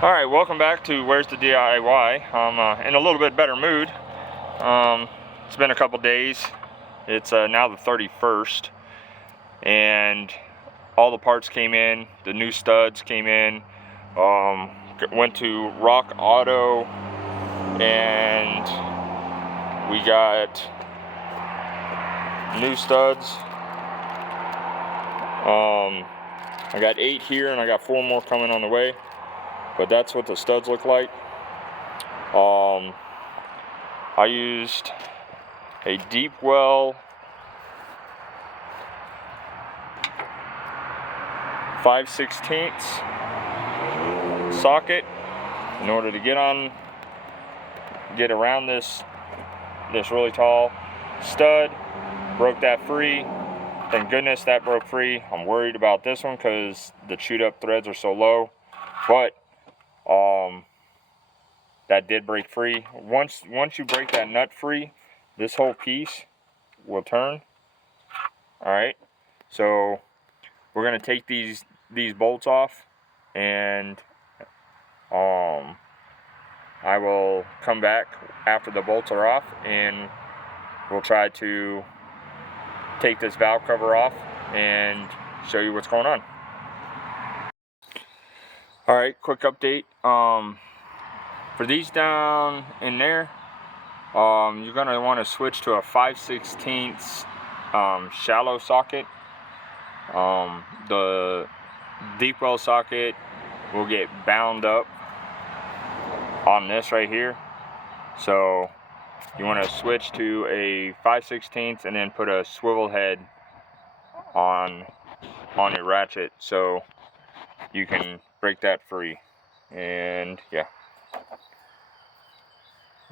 Alright, welcome back to Where's the DIY. I'm in a little bit better mood. It's been a couple days. It's now the 31st, and all the parts came in. The new studs came in. Went to Rock Auto, and we got new studs. I got 8 here, and I got 4 more coming on the way. But that's what the studs look like. I used a deep well 5/16 socket in order to get around this really tall stud. Broke that free. Thank goodness that broke free. I'm worried about this one because the chewed up threads are so low, but that did break free. Once you break that nut free, this whole piece will turn. All right, so we're gonna take these bolts off, and I will come back after the bolts are off, and we'll try to take this valve cover off and show you what's going on. All right, quick update. For these down in there, you're gonna want to switch to a 5/16 shallow socket. The deep well socket will get bound up on this right here, so you want to switch to a 5/16 and then put a swivel head on your ratchet so you can break that free. And yeah,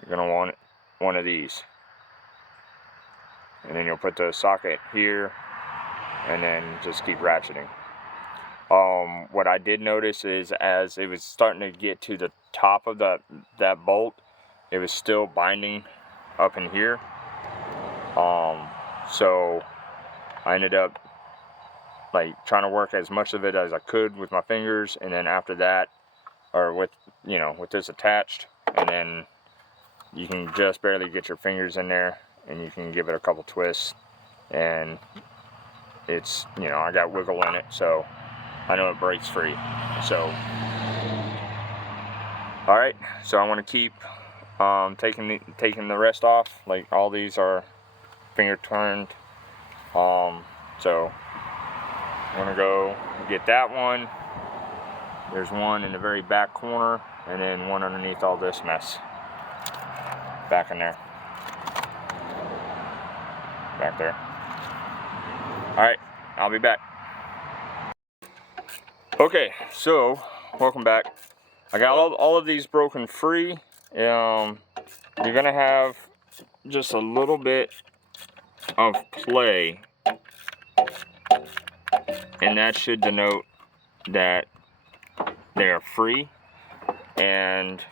you're gonna want one of these, and then you'll put the socket here and then just keep ratcheting. What I did notice is as it was starting to get to the top of that bolt, it was still binding up in here. So I ended up like trying to work as much of it as I could with my fingers, and then after that, or with this attached, and then you can just barely get your fingers in there, and you can give it a couple twists, and it's, I got wiggle in it, so I know it breaks free. So all right, so I want to keep taking the rest off. Like all these are finger turned. So I'm gonna go get that one. There's one in the very back corner, and then one underneath all this mess back in there, back there. All right, I'll be back. Okay, so welcome back. I got all of these broken free. You're gonna have just a little bit of play, and that should denote that they are free, and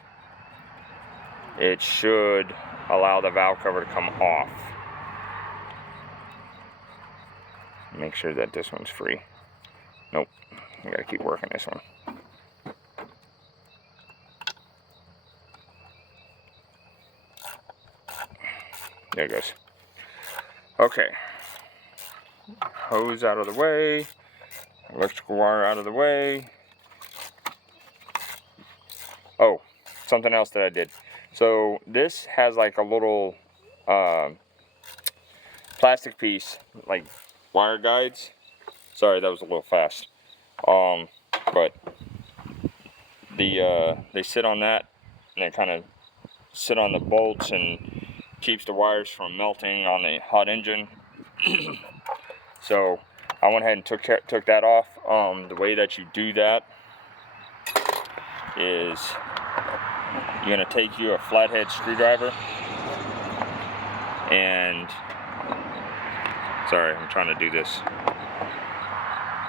it should allow the valve cover to come off. Make sure that this one's free. Nope, I gotta keep working this one. There it goes. Okay, hose out of the way, electrical wire out of the way. Oh, something else that I did. So this has like a little plastic piece, like wire guides. Sorry, that was a little fast. But they sit on that, and they kind of sit on the bolts and keeps the wires from melting on the hot engine. So I went ahead and took that off. The way that you do that is you're gonna take a flathead screwdriver, and sorry, I'm trying to do this.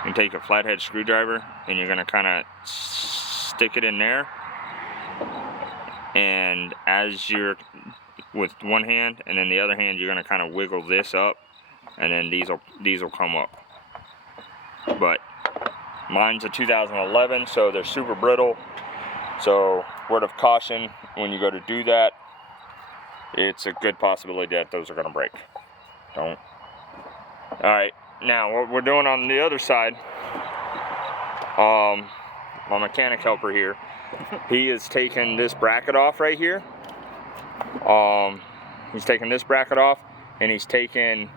You take a flathead screwdriver, and you're gonna kind of stick it in there, and as you're with one hand, and then the other hand, you're gonna kind of wiggle this up, and then these will come up. But mine's a 2011, so they're super brittle. So word of caution, when you go to do that, it's a good possibility that those are going to break. Don't. Alright, now what we're doing on the other side, my mechanic helper here, he is taking this bracket off right here. He's taking this bracket off, and he's taking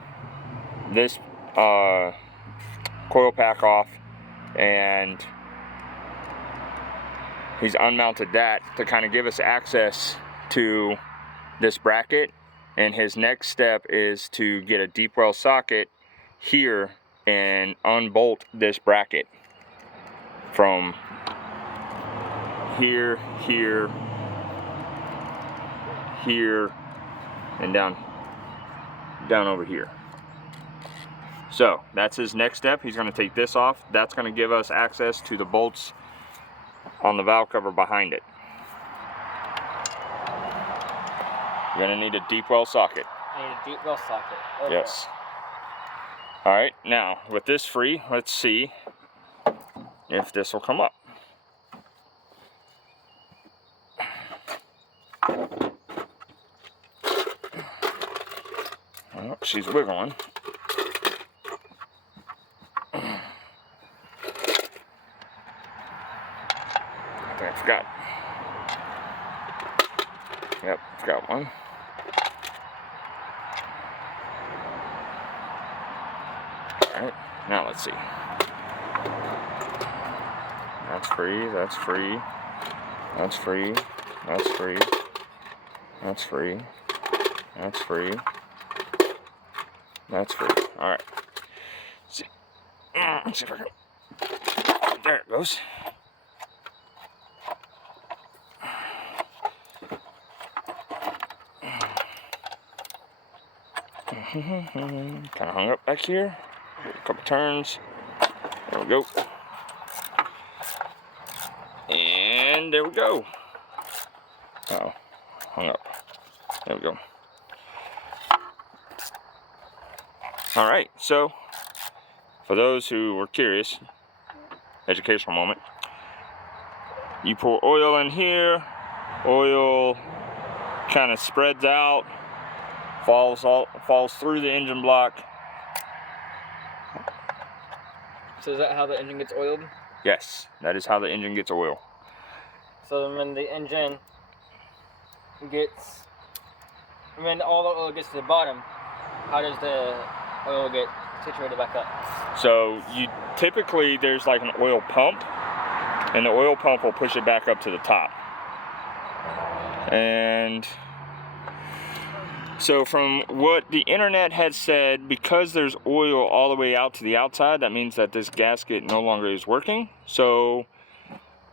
this coil pack off, and he's unmounted that to kind of give us access to this bracket. And his next step is to get a deep well socket here and unbolt this bracket from here, here, here, and down over here. So that's his next step. He's going to take this off. That's going to give us access to the bolts on the valve cover behind it. You're going to need a deep well socket. I need a deep well socket. Okay. Yes. Alright, now with this free, let's see if this will come up. Oh, she's wiggling. I forgot. Yep, forgot one. Alright, now let's see. That's free, that's free, that's free, that's free, that's free, that's free, that's free. Alright. See. Let's see if I can. There it goes. Kind of hung up back here. A couple turns. There we go. And there we go. Oh, hung up. There we go. Alright, so for those who were curious, educational moment. You pour oil in here, oil kind of spreads out, falls through the engine block. So is that how the engine gets oiled? Yes, that is how the engine gets oil. So when the engine gets, when all the oil gets to the bottom, how does the oil get situated back up? So you typically, there's like an oil pump, and the oil pump will push it back up to the top. And so from what the internet had said, because there's oil all the way out to the outside, that means that this gasket no longer is working. So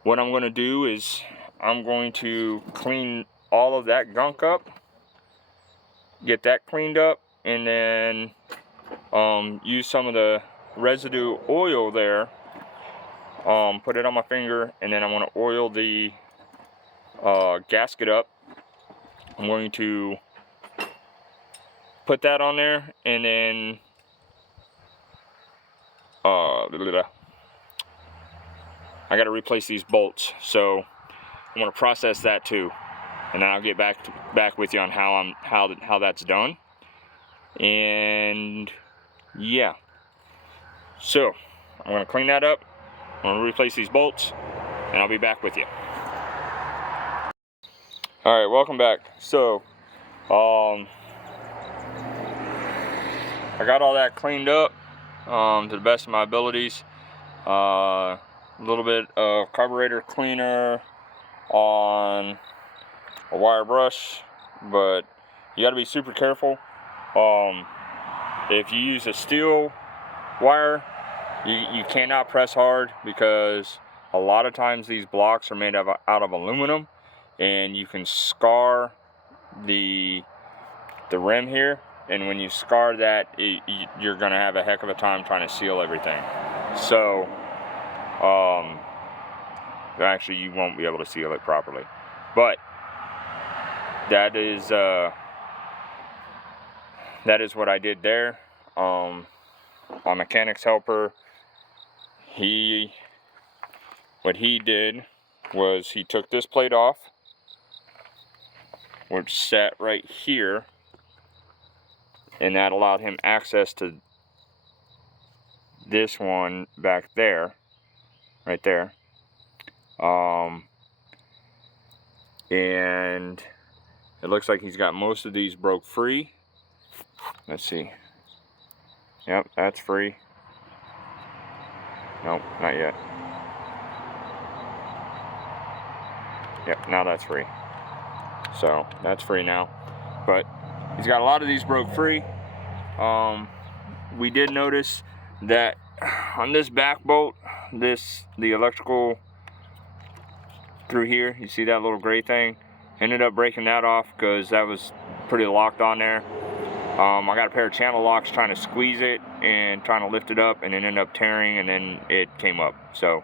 what I'm going to do is I'm going to clean all of that gunk up, get that cleaned up, and then use some of the residue oil there, put it on my finger, and then I want to oil the gasket up. I'm going to put that on there, and then I got to replace these bolts, so I'm going to process that too, and then I'll get back with you on how that's done. And yeah, so I'm going to clean that up, I'm going to replace these bolts, and I'll be back with you. Alright, welcome back. So I got all that cleaned up to the best of my abilities. A little bit of carburetor cleaner on a wire brush, but you got to be super careful. If you use a steel wire, you cannot press hard, because a lot of times these blocks are made out of aluminum, and you can scar the rim here, and when you scar that, you're gonna have a heck of a time trying to seal everything. So actually you won't be able to seal it properly, but that is what I did there. My mechanic's helper, what he did was he took this plate off, which sat right here, and that allowed him access to this one back there, right there. And it looks like he's got most of these broke free. Let's see. Yep, that's free. Nope, not yet. Yep, now that's free. So that's free now. But he's got a lot of these broke free. We did notice that on this back bolt, the electrical through here, you see that little gray thing? Ended up breaking that off because that was pretty locked on there. I got a pair of channel locks trying to squeeze it and trying to lift it up, and it ended up tearing, and then it came up. So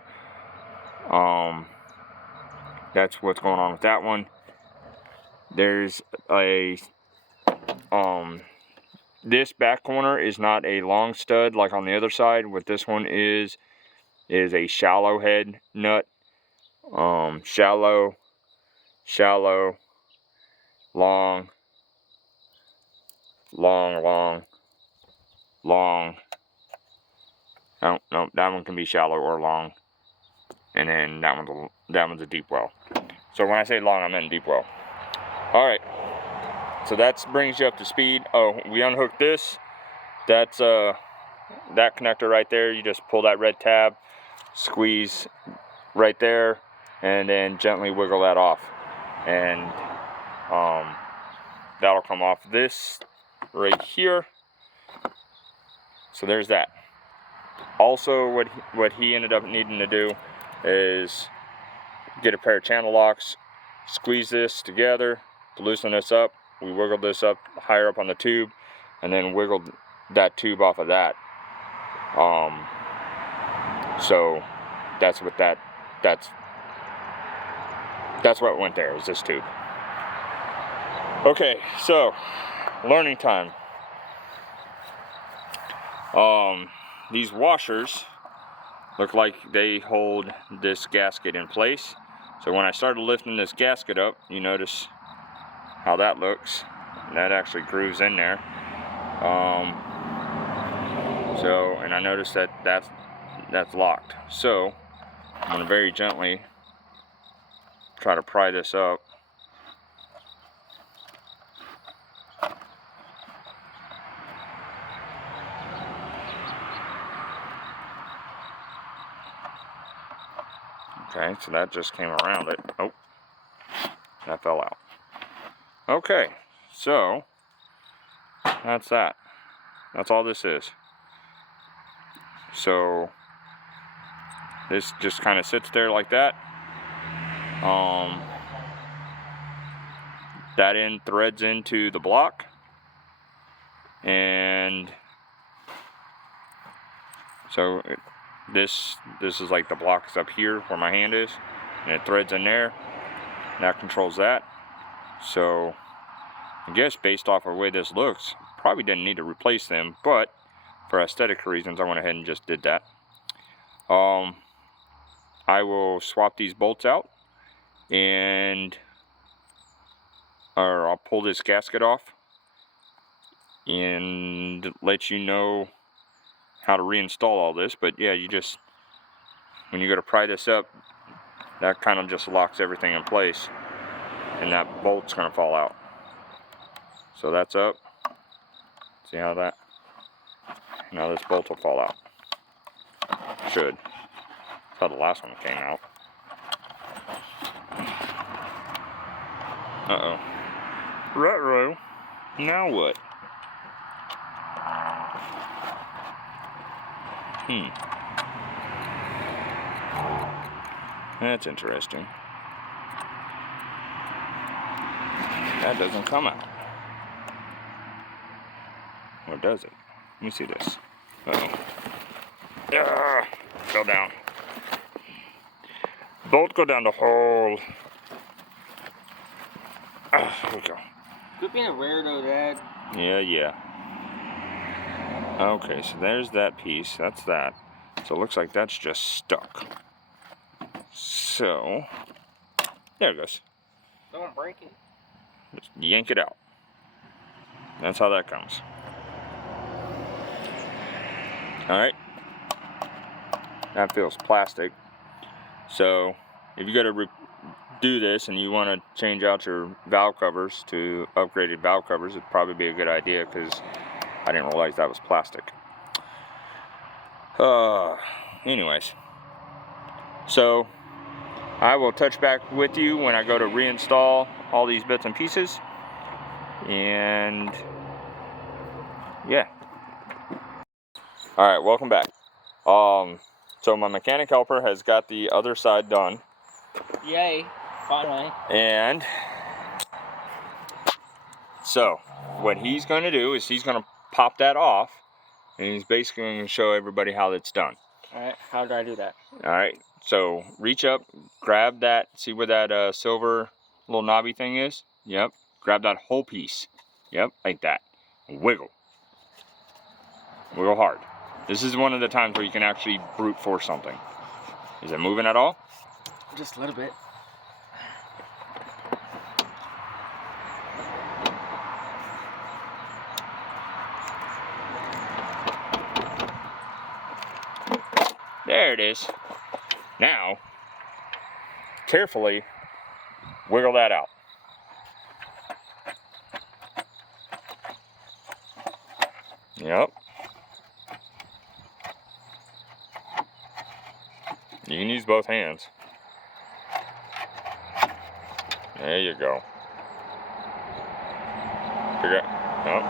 that's what's going on with that one. There's a this back corner is not a long stud like on the other side. What this one is a shallow head nut. Shallow, long, long. No, that one can be shallow or long, and then that one's a deep well. So when I say long, I meant deep well. All right. So that brings you up to speed. Oh, we unhooked this. That's that connector right there. You just pull that red tab, squeeze right there, and then gently wiggle that off, and that'll come off this right here. So there's that. Also, what he ended up needing to do is get a pair of channel locks, squeeze this together to loosen this up. We wiggled this up higher up on the tube, and then wiggled that tube off of that. So that's what what went there, is this tube. Okay, so learning time. These washers look like they hold this gasket in place. So when I started lifting this gasket up, you notice how that looks. That actually grooves in there. And I noticed that's locked. So I'm going to very gently try to pry this up. Okay, so that just came around it. Oh, that fell out. Okay, so that's that. That's all this is. So this just kind of sits there like that. That end threads into the block, and so this is like the block is up here where my hand is, and it threads in there. That controls that. So I guess based off of the way this looks, probably didn't need to replace them, but for aesthetic reasons I went ahead and just did that. I will swap these bolts out, or I'll pull this gasket off and let you know how to reinstall all this. But yeah, when you go to pry this up, that kind of just locks everything in place, and that bolt's going to fall out. So that's up. See how that? Now this bolt will fall out. Should. That's how the last one came out. Uh-oh. Ruh-roh. Now what? That's interesting. That doesn't come out. Or does it? Let me see this. Uh-oh. Fell down. Bolt go down the hole. Here we go. Quit being a weirdo, Dad. Yeah. Okay, so there's that piece. That's that. So it looks like that's just stuck. So, there it goes. Don't break it. Just yank it out. That's how that comes. Alright. That feels plastic. So, if you got to do this and you want to change out your valve covers to upgraded valve covers, it'd probably be a good idea because I didn't realize that was plastic. Anyways. So, I will touch back with you when I go to reinstall all these bits and pieces. And yeah. Alright, welcome back. So my mechanic helper has got the other side done. Yay, finally. And so what he's going to do is he's going to pop that off, and he's basically going to show everybody how it's done. Alright, how do I do that? Alright, so reach up, grab that, see where that silver little knobby thing is? Yep, grab that whole piece. Yep, like that. Wiggle. Wiggle hard. This is one of the times where you can actually brute force something. Is it moving at all? Just a little bit. There it is. Now, carefully wiggle that out. Yep. You can use both hands. There you go. Figure it. Yep.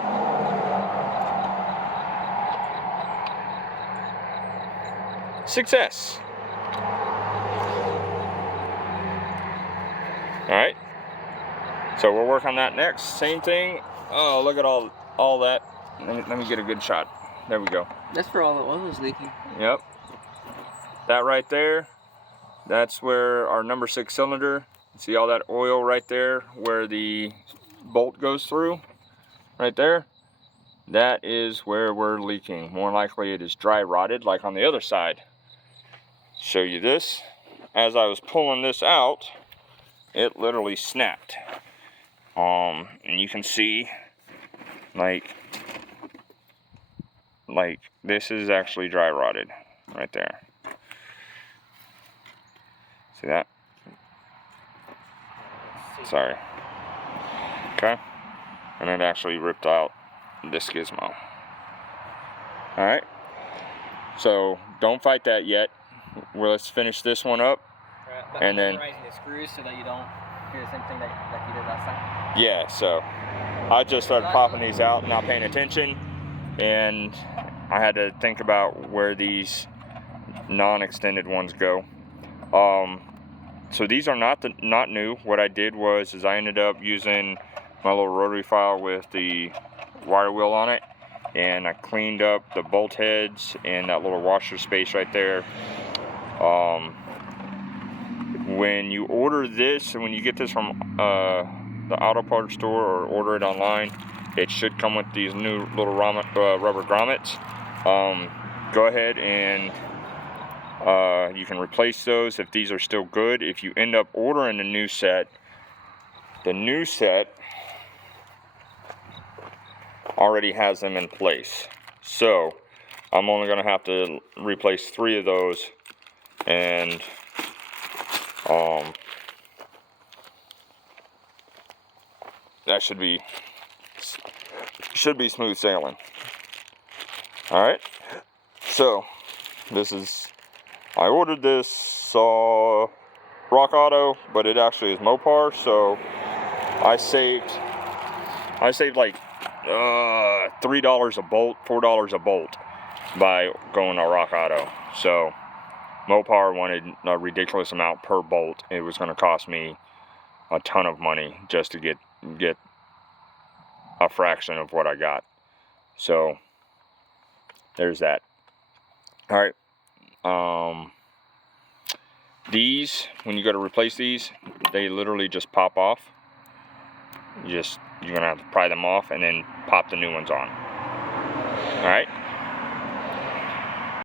Success. Alright. So we'll work on that next. Same thing. Oh, look at all that. Let me get a good shot. There we go. That's where all the oil is leaking. Yep. That right there, that's where our number 6 cylinder, see all that oil right there where the bolt goes through? Right there? That is where we're leaking. More likely it is dry rotted like on the other side. Show you this. As I was pulling this out, it literally snapped. And you can see like this is actually dry rotted right there. See that? Sorry. Okay. And it actually ripped out this gizmo. Alright. So don't fight that yet. Well, let's finish this one up. Right, and then raising the screws so that you don't do the same thing that you did last time. Yeah, so I just started popping these out, not paying attention, and I had to think about where these non-extended ones go. So these are not new. What I did was I ended up using my little rotary file with the wire wheel on it, and I cleaned up the bolt heads and that little washer space right there. When you order this, and when you get this from the auto parts store or order it online, it should come with these new little rubber grommets. Go ahead and you can replace those if these are still good. If you end up ordering a new set, the new set already has them in place. So I'm only going to have to replace 3 of those, and that should be smooth sailing. All right. So this is, I ordered this Rock Auto, but it actually is Mopar, so I saved like $3 a bolt, $4 a bolt by going to Rock Auto. So Mopar wanted a ridiculous amount per bolt. It was going to cost me a ton of money just to get a fraction of what I got. So there's that. All right. These, when you go to replace these, they literally just pop off. You're gonna have to pry them off and then pop the new ones on. All right.